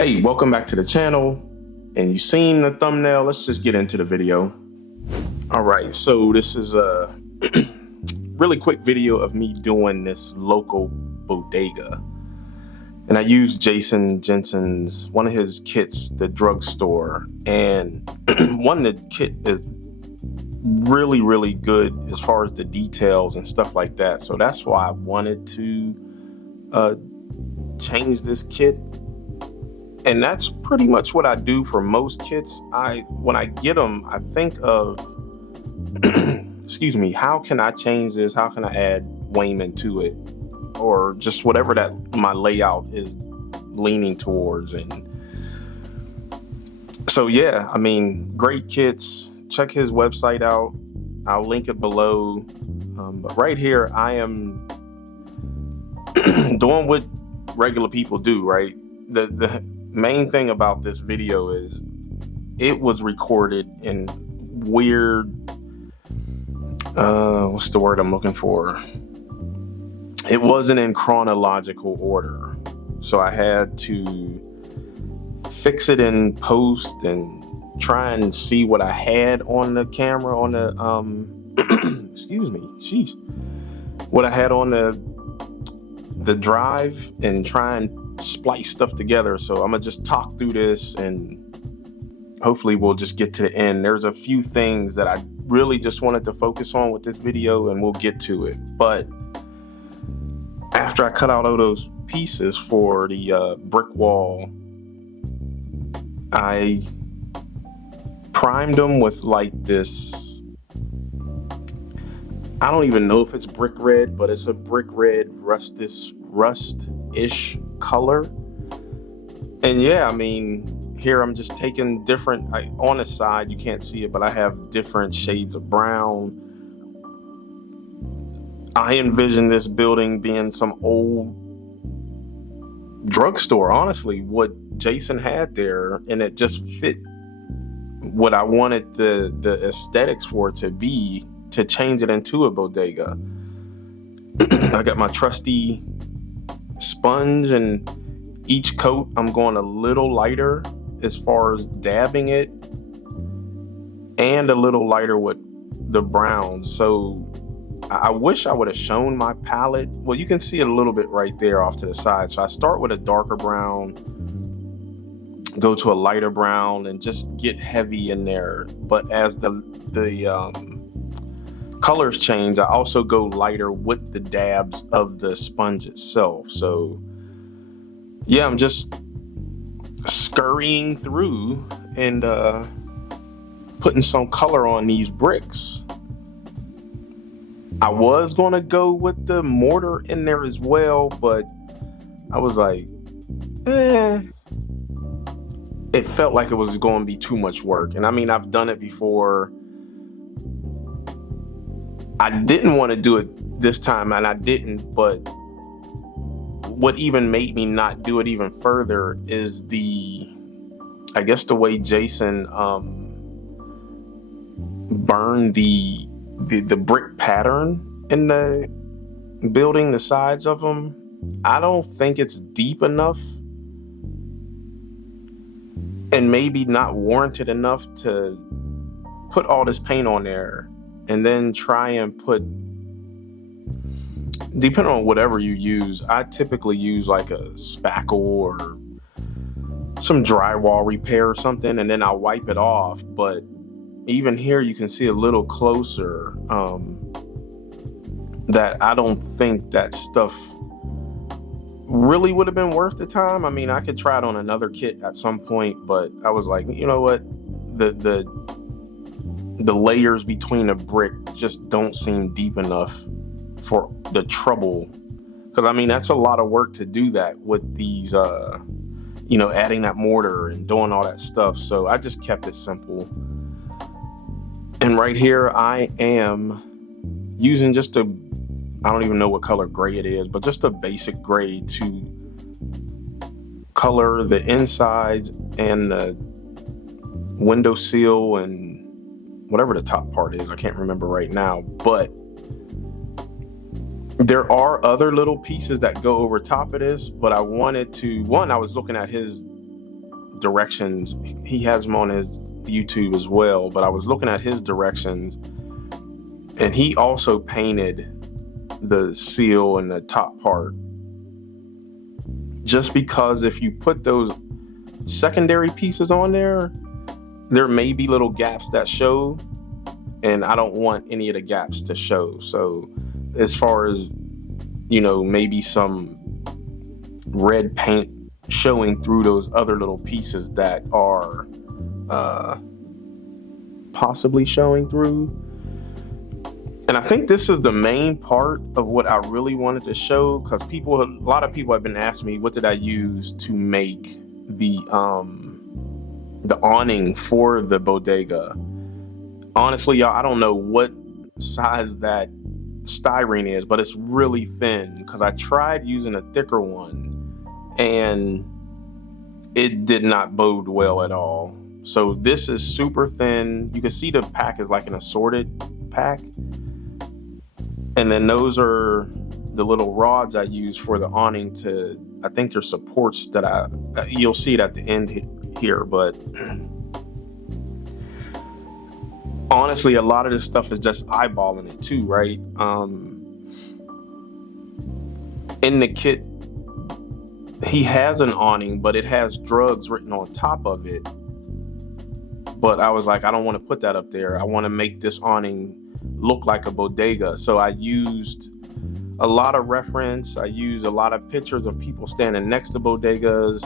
Hey, welcome back to the channel. And you've seen the thumbnail. Let's just get into the video. All right, so this is a really quick video of me doing this local bodega. And I used Jason Jensen's, one of his kits, the drugstore. And the kit is really, really good as far as the details and stuff like that. So that's why I wanted to change this kit. And that's pretty much what I do for most kits. When I get them, I think of, excuse me, how can I change this? How can I add Wayman to it? Or just whatever that my layout is leaning towards. And so, yeah, I mean, great kits. Check his website out. I'll link it below. But right here, I am doing what regular people do, right? The main thing about this video is it was recorded in weird, what's the word I'm looking for? It wasn't in chronological order. So I had to fix it in post and try and see what I had on the camera on the, excuse me, sheesh. What I had on the drive and try and splice stuff together. So I'm gonna just talk through this and hopefully we'll just get to the end. There's a few things that I really just wanted to focus on with this video and we'll get to it. But after I cut out all those pieces for the brick wall, I primed them with like this, I don't even know if it's brick red, but it's a brick red rust-ish color. And yeah, I mean, here I'm just taking different, on the side you can't see it, but I have different shades of brown. I envision this building being some old drugstore, honestly, what Jason had there, and it just fit what I wanted the aesthetics for it to be, to change it into a bodega. I got my trusty sponge, and each coat I'm going a little lighter as far as dabbing it, and a little lighter with the brown. So I wish I would have shown my palette. Well, you can see it a little bit right there off to the side. So I start with a darker brown, go to a lighter brown, and just get heavy in there. But as the colors change, I also go lighter with the dabs of the sponge itself. So yeah, I'm just scurrying through and putting some color on these bricks. I was going to go with the mortar in there as well, but I was like, it felt like it was going to be too much work. And I mean, I've done it before. I didn't want to do it this time, and I didn't, but what even made me not do it even further is I guess the way Jason burned the brick pattern in the building, the sides of them. I don't think it's deep enough and maybe not warranted enough to put all this paint on there and then try and put, depending on whatever you use, I typically use like a spackle or some drywall repair or something, and then I'll wipe it off. But even here you can see a little closer that I don't think that stuff really would have been worth the time. I mean, I could try it on another kit at some point, but I was like, you know what, the layers between the brick just don't seem deep enough for the trouble, because I mean, that's a lot of work to do that with these adding that mortar and doing all that stuff. So I just kept it simple. And right here I am using just I don't even know what color gray it is, but just a basic gray to color the insides and the window sill and whatever the top part is. I can't remember right now, but there are other little pieces that go over top of this, but I wanted to, I was looking at his directions. He has them on his YouTube as well, but I was looking at his directions, and he also painted the seal and the top part, just because if you put those secondary pieces on there, there may be little gaps that show, and I don't want any of the gaps to show. So as far as, maybe some red paint showing through those other little pieces that are possibly showing through. And I think this is the main part of what I really wanted to show, because a lot of people have been asking me, what did I use to make the awning for the bodega? Honestly, y'all, I don't know what size that styrene is, but it's really thin, because I tried using a thicker one and it did not bode well at all. So this is super thin. You can see the pack is like an assorted pack. And then those are the little rods I use for the awning I think they're supports that you'll see it at the end here, but honestly, a lot of this stuff is just eyeballing it too, right? In the kit, he has an awning, but it has drugs written on top of it. But I was like, I don't want to put that up there. I want to make this awning look like a bodega. So I used a lot of reference. I used a lot of pictures of people standing next to bodegas.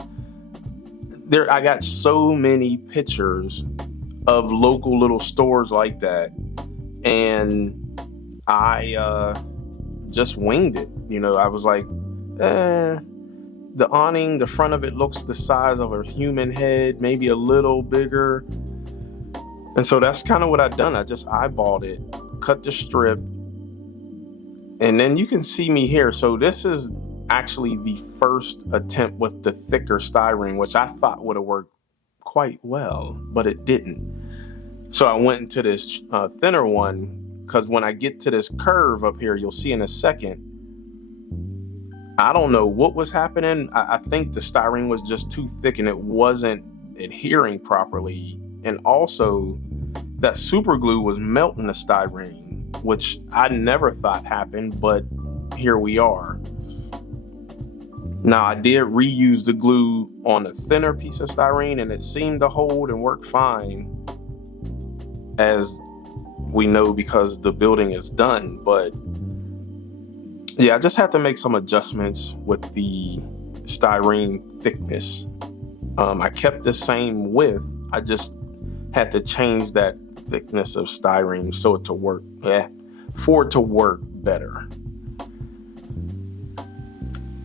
I got so many pictures of local little stores like that, and I just winged it. I was like, the awning, the front of it looks the size of a human head, maybe a little bigger. And so that's kind of what I've done. I just eyeballed it, cut the strip, and then you can see me here. So this is actually the first attempt with the thicker styrene, which I thought would have worked quite well, but it didn't. So I went into this thinner one, because when I get to this curve up here, you'll see in a second, I don't know what was happening. I think the styrene was just too thick and it wasn't adhering properly. And also that super glue was melting the styrene, which I never thought happened, but here we are. Now, I did reuse the glue on a thinner piece of styrene, and it seemed to hold and work fine, as we know, because the building is done. But yeah, I just had to make some adjustments with the styrene thickness. I kept the same width. I just had to change that thickness of styrene for it to work better.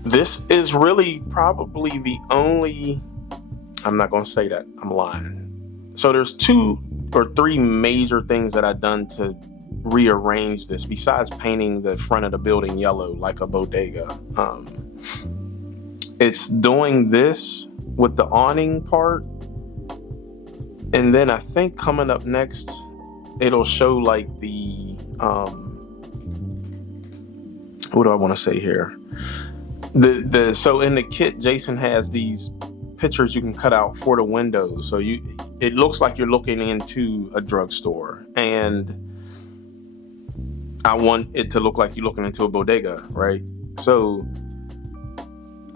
This is really probably the only, I'm not going to say that, I'm lying. So there's 2 or 3 major things that I've done to rearrange this, besides painting the front of the building yellow like a bodega. It's doing this with the awning part, and then I think coming up next, it'll show like the, what do I want to say here? So in the kit, Jason has these pictures you can cut out for the windows. So it looks like you're looking into a drugstore, and I want it to look like you're looking into a bodega, right? So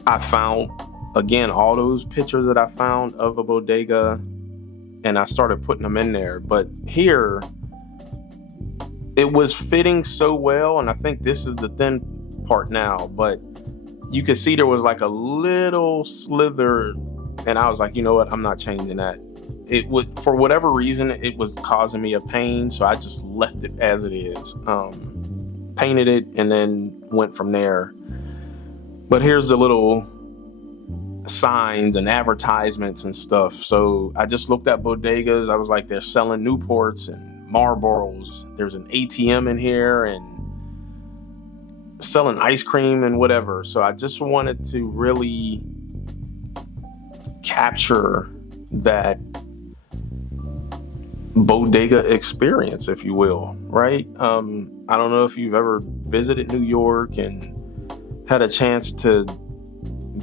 I found, again, all those pictures that I found of a bodega, and I started putting them in there. But here, it was fitting so well, and I think this is the thin part now, but you could see there was like a little slither, and I was like, you know what, I'm not changing that. It would, for whatever reason, it was causing me a pain, so I just left it as it is. Painted it and then went from there. But here's the little signs and advertisements and stuff. So I just looked at bodegas. I was like, they're selling Newports and Marlboros. There's an ATM in here and selling ice cream and whatever. So I just wanted to really capture that bodega experience, if you will, right? I don't know if you've ever visited New York and had a chance to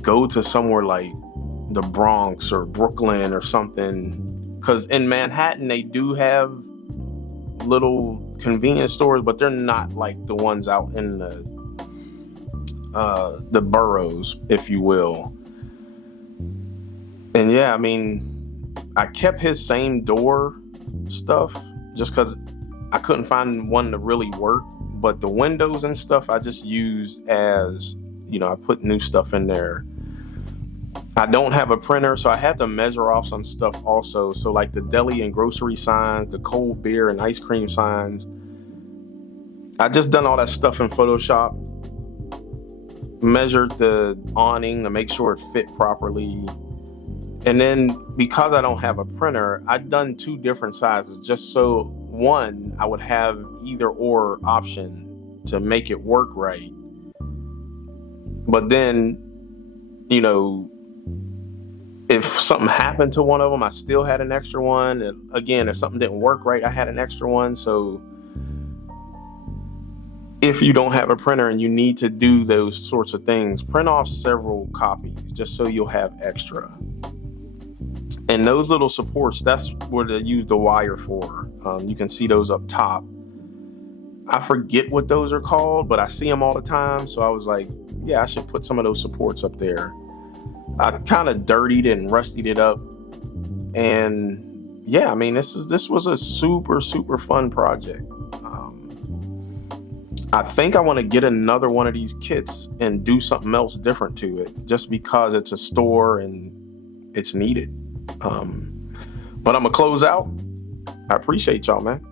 go to somewhere like the Bronx or Brooklyn or something. Because in Manhattan, they do have little convenience stores, but they're not like the ones out in the boroughs, if you will. And yeah, I mean, I kept his same door stuff just because I couldn't find one to really work. But the windows and stuff I just used as, I put new stuff in there. I don't have a printer, so I had to measure off some stuff also. So like the deli and grocery signs, the cold beer and ice cream signs, I just done all that stuff in Photoshop, measured the awning to make sure it fit properly. And then because I don't have a printer, I've done 2 different sizes just so one, I would have either or option to make it work right. But then, if something happened to one of them, I still had an extra one. And again, if something didn't work right, I had an extra one. So if you don't have a printer and you need to do those sorts of things, print off several copies just so you'll have extra. And those little supports, that's what I use the wire for. You can see those up top. I forget what those are called, but I see them all the time. So I was like, yeah, I should put some of those supports up there. I kind of dirtied and rustied it up. And yeah, I mean, this was a super, super fun project. I think I want to get another one of these kits and do something else different to it just because it's a store and it's needed. But I'm gonna close out. I appreciate y'all, man.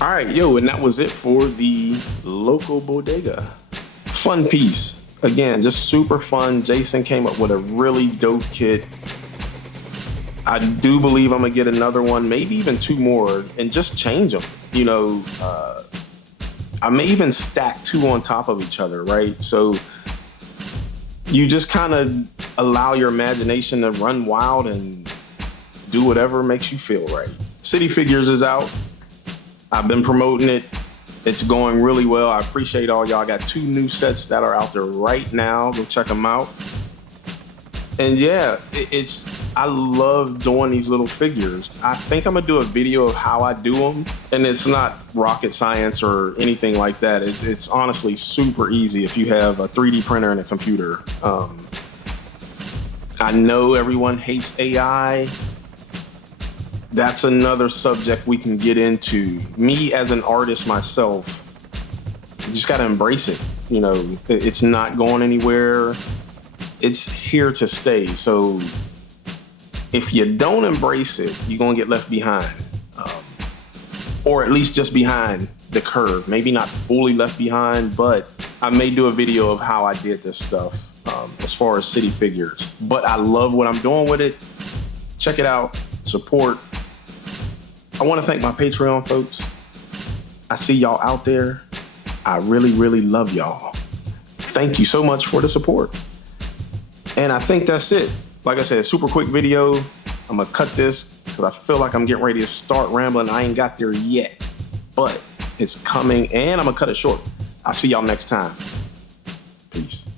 All right, and that was it for the local bodega. Fun piece. Again, just super fun. Jason came up with a really dope kit. I do believe I'm gonna get another one, maybe even 2 more, and just change them. I may even stack 2 on top of each other, right? So you just kind of allow your imagination to run wild and do whatever makes you feel right. City Figures is out. I've been promoting it. It's going really well. I appreciate all y'all. I got 2 new sets that are out there right now. Go check them out. And yeah, I love doing these little figures. I think I'm gonna do a video of how I do them. And it's not rocket science or anything like that. It's honestly super easy if you have a 3D printer and a computer. I know everyone hates AI. That's another subject we can get into. Me as an artist myself, you just gotta embrace it. It's not going anywhere. It's here to stay. So if you don't embrace it, you're gonna get left behind. Or at least just behind the curve. Maybe not fully left behind, but I may do a video of how I did this stuff as far as City Figures. But I love what I'm doing with it. Check it out, support. I wanna thank my Patreon folks. I see y'all out there. I really, really love y'all. Thank you so much for the support. And I think that's it. Like I said, super quick video. I'm gonna cut this because I feel like I'm getting ready to start rambling. I ain't got there yet, but it's coming and I'm gonna cut it short. I'll see y'all next time. Peace.